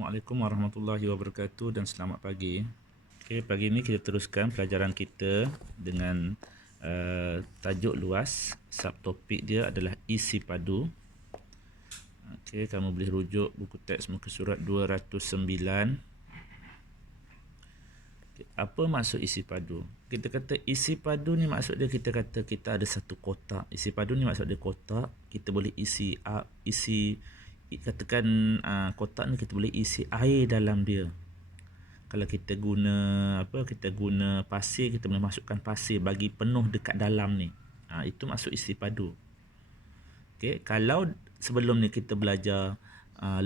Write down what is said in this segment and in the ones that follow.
Assalamualaikum warahmatullahi wabarakatuh dan selamat pagi. Okey, pagi ini kita teruskan pelajaran kita dengan tajuk luas. Subtopik dia adalah isi padu. Okey, kamu boleh rujuk buku teks muka surat 209. Okay, apa maksud isi padu? Kita kata isi padu ni maksud dia kita kata kita ada satu kotak. Isi padu ni maksud dia kotak. Kita boleh katakan kotak ni kita boleh isi air dalam dia. Kalau kita guna pasir, kita boleh masukkan pasir bagi penuh dekat dalam ni. Itu maksud isi padu. Okey, kalau sebelum ni kita belajar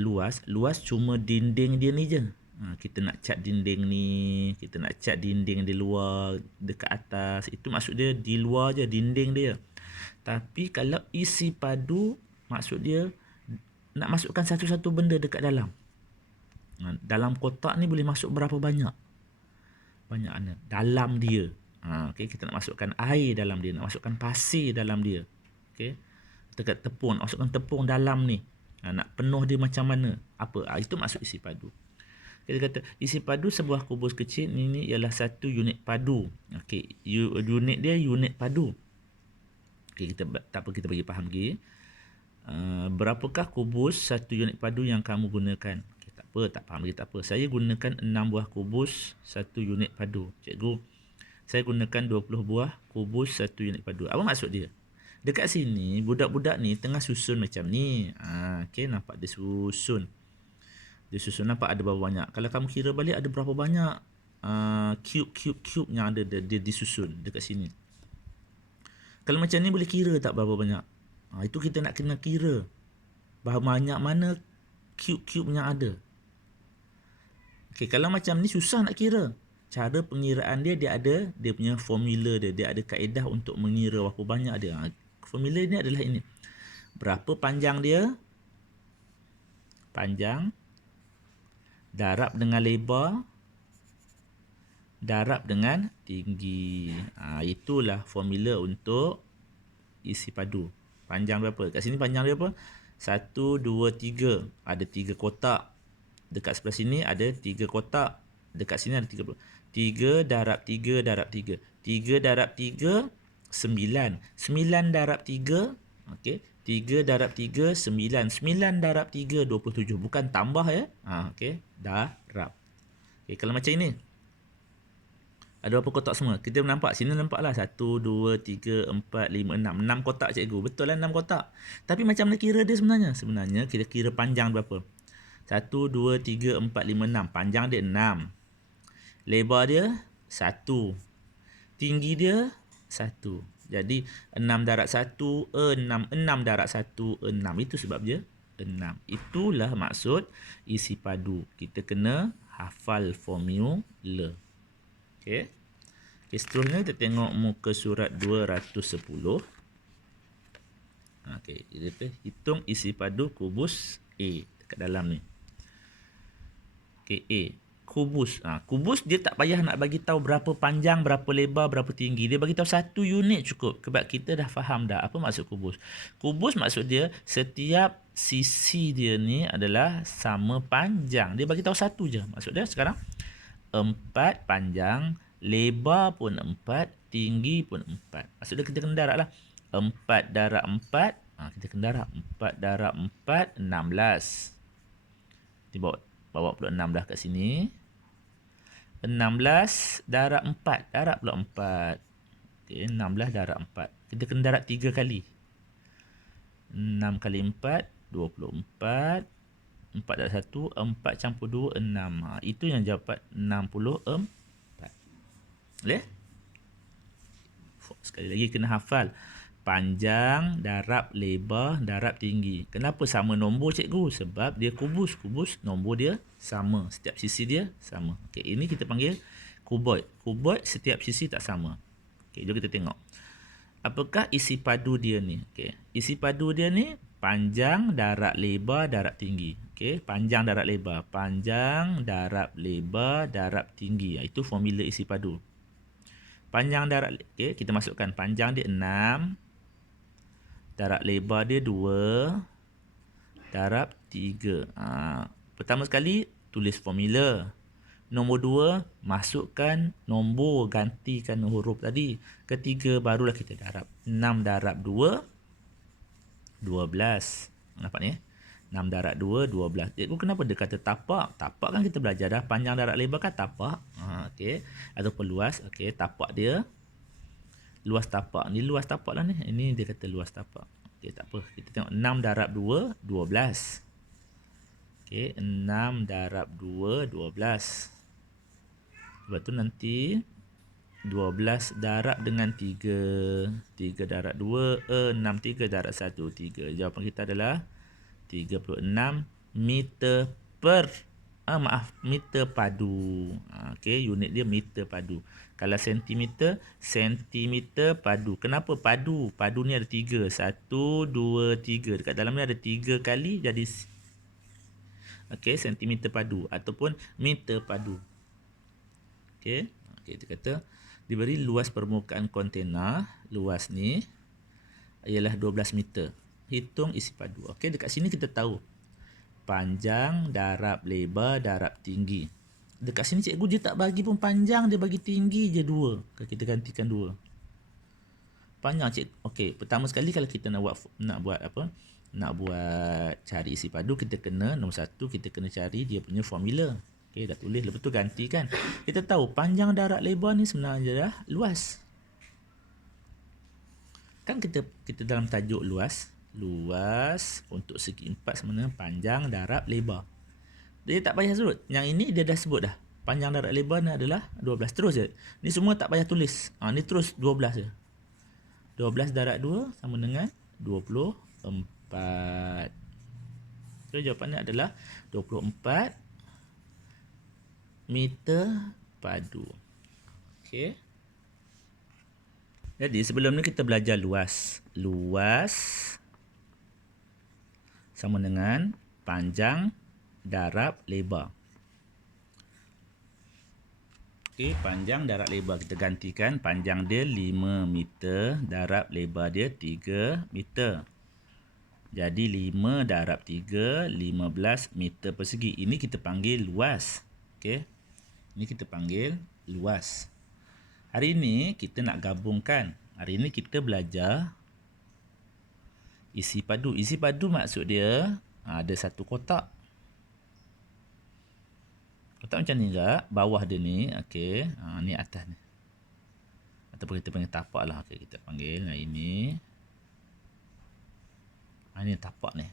luas cuma dinding dia ni je. Kita nak cat dinding ni, kita nak cat dinding di luar dekat atas, itu maksud dia di luar je dinding dia. Tapi kalau isi padu maksud dia nak masukkan satu-satu benda dekat dalam. Dalam kotak ni boleh masuk berapa banyak? Banyaknya. Dalam dia. Okay, kita nak masukkan air dalam dia. Nak masukkan pasir dalam dia. Okay. Dekat tepung. Nak masukkan tepung dalam ni. Nak penuh dia macam mana? Apa? Itu maksud isi padu. Kita kata isi padu sebuah kubus kecil ni ialah satu unit padu. Okay. Unit dia unit padu. Okay, tak apa kita bagi faham lagi. Berapakah kubus satu unit padu yang kamu gunakan? Okay, tak faham lagi, tak apa. Saya gunakan 6 buah kubus satu unit padu. Cikgu, saya gunakan 20 buah kubus satu unit padu. Apa maksud dia? Dekat sini budak-budak ni tengah susun macam ni. Okay, nampak dia susun. Dia susun, nampak ada berapa banyak. Kalau kamu kira balik ada berapa banyak cube yang ada dia disusun dekat sini. Kalau macam ni boleh kira tak berapa banyak? Itu kita nak kena kira berapa banyak mana cube yang ada. Okey, kalau macam ni susah nak kira. Cara pengiraan dia ada dia punya formula dia ada kaedah untuk mengira berapa banyak dia. Formula ni adalah ini. Berapa panjang dia? Panjang darab dengan lebar darab dengan tinggi. Itulah formula untuk isi padu. Panjang berapa? Kat sini panjang dia apa? 1, 2, 3. Ada 3 kotak. Dekat sebelah sini ada 3 kotak. Dekat sini ada 3. 3 darab 3 darab 3. 3 darab 3, 9. 9 darab 3, okey. 3 darab 3, 9. 9 darab 3, 27. Bukan tambah ya. Okey. Darab. Okey, kalau macam ini. Ada berapa kotak semua? Kita nampak, sini nampaklah 1, 2, 3, 4, 5, 6. 6 kotak cikgu. Betul lah 6 kotak. Tapi macam mana kira dia sebenarnya? Sebenarnya kita kira panjang berapa? 1, 2, 3, 4, 5, 6. Panjang dia 6. Lebar dia 1. Tinggi dia 1. Jadi 6 darab 1, 6. 6 darab 1, 6. Itu sebab dia 6. Itulah maksud isi padu. Kita kena hafal formula. Okey. Seterusnya kita tengok muka surat 210. Okey, kita hitung isi padu kubus A dekat dalam ni. Okey, A. Kubus. Kubus dia tak payah nak bagi tahu berapa panjang, berapa lebar, berapa tinggi. Dia bagi tahu satu unit cukup. Sebab kita dah faham dah apa maksud kubus. Kubus maksud dia setiap sisi dia ni adalah sama panjang. Dia bagi tahu satu je. Maksud dia sekarang 4 panjang, lebar pun 4, tinggi pun 4. Maksudnya kita kena darab lah. 4 darab 4, kita kena darab. 4 darab 4, 16. Kita bawa pula 16 kat sini. 16 darab 4, darab pula 4. Okay, 16 darab 4. Kita kena darab 3 kali. 6 kali 4, 24. 4 darab 1, 4 campur 2, 6. Itu yang dapat 64. Boleh? Sekali lagi kena hafal. Panjang darab lebar darab tinggi. Kenapa sama nombor cikgu? Sebab dia kubus. Kubus nombor dia sama. Setiap sisi dia sama. Okey, ini kita panggil kuboid. Kuboid setiap sisi tak sama. Okey, jom kita tengok. Apakah isi padu dia ni? Okey, isi padu dia ni panjang darab lebar darab tinggi. Okey, panjang darab lebar. Panjang darab lebar darab tinggi. Itu formula isi padu. Panjang darab, okey, kita masukkan panjang dia 6. Darab lebar dia 2. Darab 3. Pertama sekali tulis formula. Nombor 2, masukkan nombor, gantikan huruf tadi. Ketiga, barulah kita darab. 6 darab 2, 12. Nampak ni? 6 darab 2, 12. Cikgu kenapa dia kata tapak? Tapak kan kita belajar dah. Panjang darab lebar kan tapak. Okey. Ataupun luas. Okey, tapak dia. Luas tapak. Ni luas tapak lah ni. Ini dia kata luas tapak. Okey, tak apa. Kita tengok 6 darab 2, 12. Okey, 6 darab 2, 12. Sebab tu nanti 12 darab dengan 3. 3 darab 2, 6. 3 darab 1, 3. Jawapan kita adalah 36 meter per meter padu. Okey, unit dia meter padu. Kalau sentimeter, sentimeter padu. Kenapa padu? Padu ni ada 3. 1, 2, 3. Dekat dalam ni ada 3 kali jadi okey, sentimeter padu ataupun meter padu. Okey, kita kata diberi luas permukaan kontena, luas ni ialah 12 meter. Hitung isi padu. Okey, dekat sini kita tahu panjang darab lebar darab tinggi. Dekat sini cikgu dia tak bagi pun panjang, dia bagi tinggi je 2. Kalau kita gantikan 2. Panjang cikgu. Okey, pertama sekali kalau kita nak buat cari isi padu, kita kena nombor 1 kita kena cari dia punya formula. Okey, dah tulis, lepas tu gantikan. Kita tahu panjang darab lebar ni sebenarnya dah luas. Kan kita dalam tajuk luas. Luas untuk segi 4 sama dengan panjang darab lebar. Dia tak payah sebut. Yang ini dia dah sebut dah. Panjang darab lebar ni adalah 12. Terus je. Ni semua tak payah tulis. Ni terus 12 je. 12 darab 2 sama dengan 24. So jawapannya adalah 24 meter padu. Okey. Jadi sebelum ni kita belajar luas. Luas sama dengan panjang darab lebar. Okey, panjang darab lebar kita gantikan. Panjang dia 5 meter, darab lebar dia 3 meter. Jadi 5 darab 3, 15 meter persegi. Ini kita panggil luas. Okey. Ini kita panggil luas. Hari ini kita nak gabungkan. Hari ini kita belajar isi padu. Isi padu maksud dia ada satu kotak. Kotak macam ni juga. Bawah dia ni. Okey. Ni atas ni. Ataupun kita panggil tapak lah. Okey, kita panggil. Nah ini. Ini tapak ni.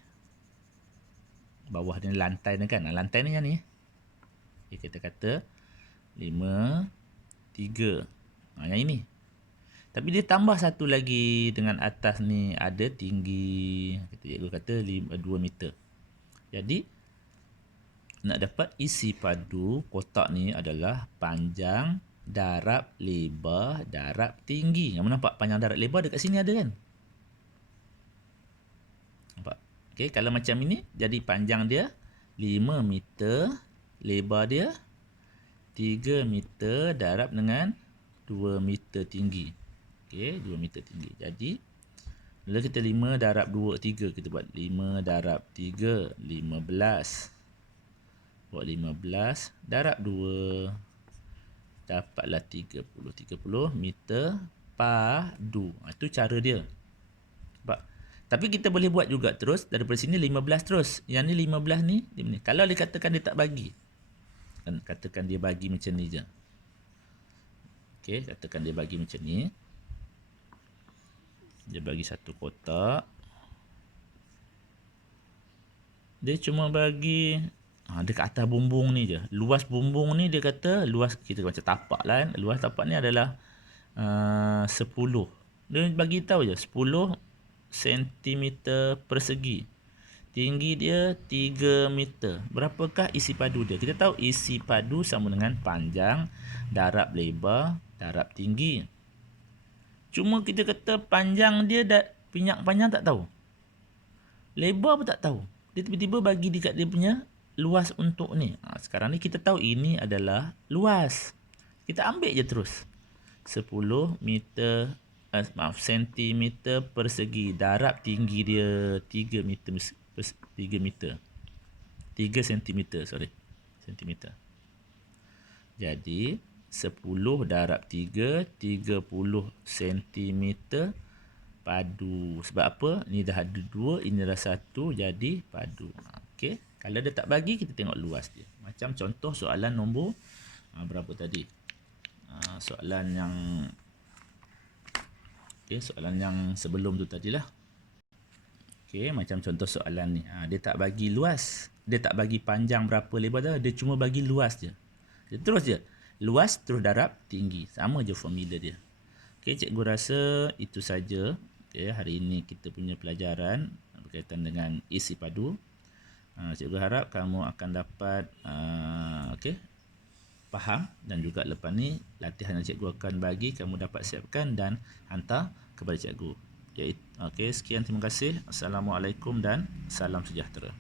Bawah dia lantai ni kan. Lantai ni yang ni. Okay, kita kata 5, 3. Yang ini. Tapi dia tambah satu lagi dengan atas ni ada tinggi. Cikgu kata 2 meter. Jadi, nak dapat isi padu kotak ni adalah panjang darab lebar darab tinggi. Kamu nampak panjang darab lebar dekat sini ada kan? Nampak? Okay, kalau macam ini, jadi panjang dia 5 meter. Lebar dia 3 meter darab dengan 2 meter tinggi. Okey, 2 meter tinggi. Jadi, bila kita 5 darab 2, 3. Kita buat 5 darab 3, 15. Buat 15 darab 2. Dapatlah 30. 30 meter padu. Itu cara dia. Nampak? Tapi kita boleh buat juga terus. Daripada sini 15 terus. Yang ni 15 ni. Kalau dikatakan dia tak bagi. Katakan dia bagi macam ni je. Okey, katakan dia bagi macam ni. Dia bagi satu kotak. Dia cuma bagi dekat atas bumbung ni je. Luas bumbung ni dia kata luas, kita macam tapak lah kan. Luas tapak ni adalah 10. Dia bagi tahu je 10 cm persegi. Tinggi dia 3 meter. Berapakah isi padu dia? Kita tahu isi padu sama dengan panjang darab lebar darab tinggi. Cuma kita kata panjang dia pinyak panjang tak tahu. Lebar pun tak tahu. Dia tiba-tiba bagi dekat dia punya luas untuk ni. Sekarang ni kita tahu ini adalah luas. Kita ambil je terus. 10 meter sentimeter persegi. Darab tinggi dia 3 meter. 3 meter. 3 cm, sorry. cm. Jadi 10 darab 3, 30 cm padu. Sebab apa? Ni dah ada 2, ini dah 1, jadi padu. Okey. Kalau dia tak bagi, kita tengok luas dia. Macam contoh soalan nombor berapa tadi? Soalan yang soalan yang sebelum tu tadilah. Okey, macam contoh soalan ni. Dia tak bagi luas. Dia tak bagi panjang berapa lebar dah. Dia cuma bagi luas je. Dia terus je. Luas terus darab tinggi. Sama je formula dia. Okey, cikgu rasa itu saja. Okey, hari ini kita punya pelajaran berkaitan dengan isi padu. Cikgu harap kamu akan dapat faham, dan juga lepas ni latihan yang cikgu akan bagi kamu dapat siapkan dan hantar kepada cikgu. Okey, sekian, terima kasih. Assalamualaikum dan salam sejahtera.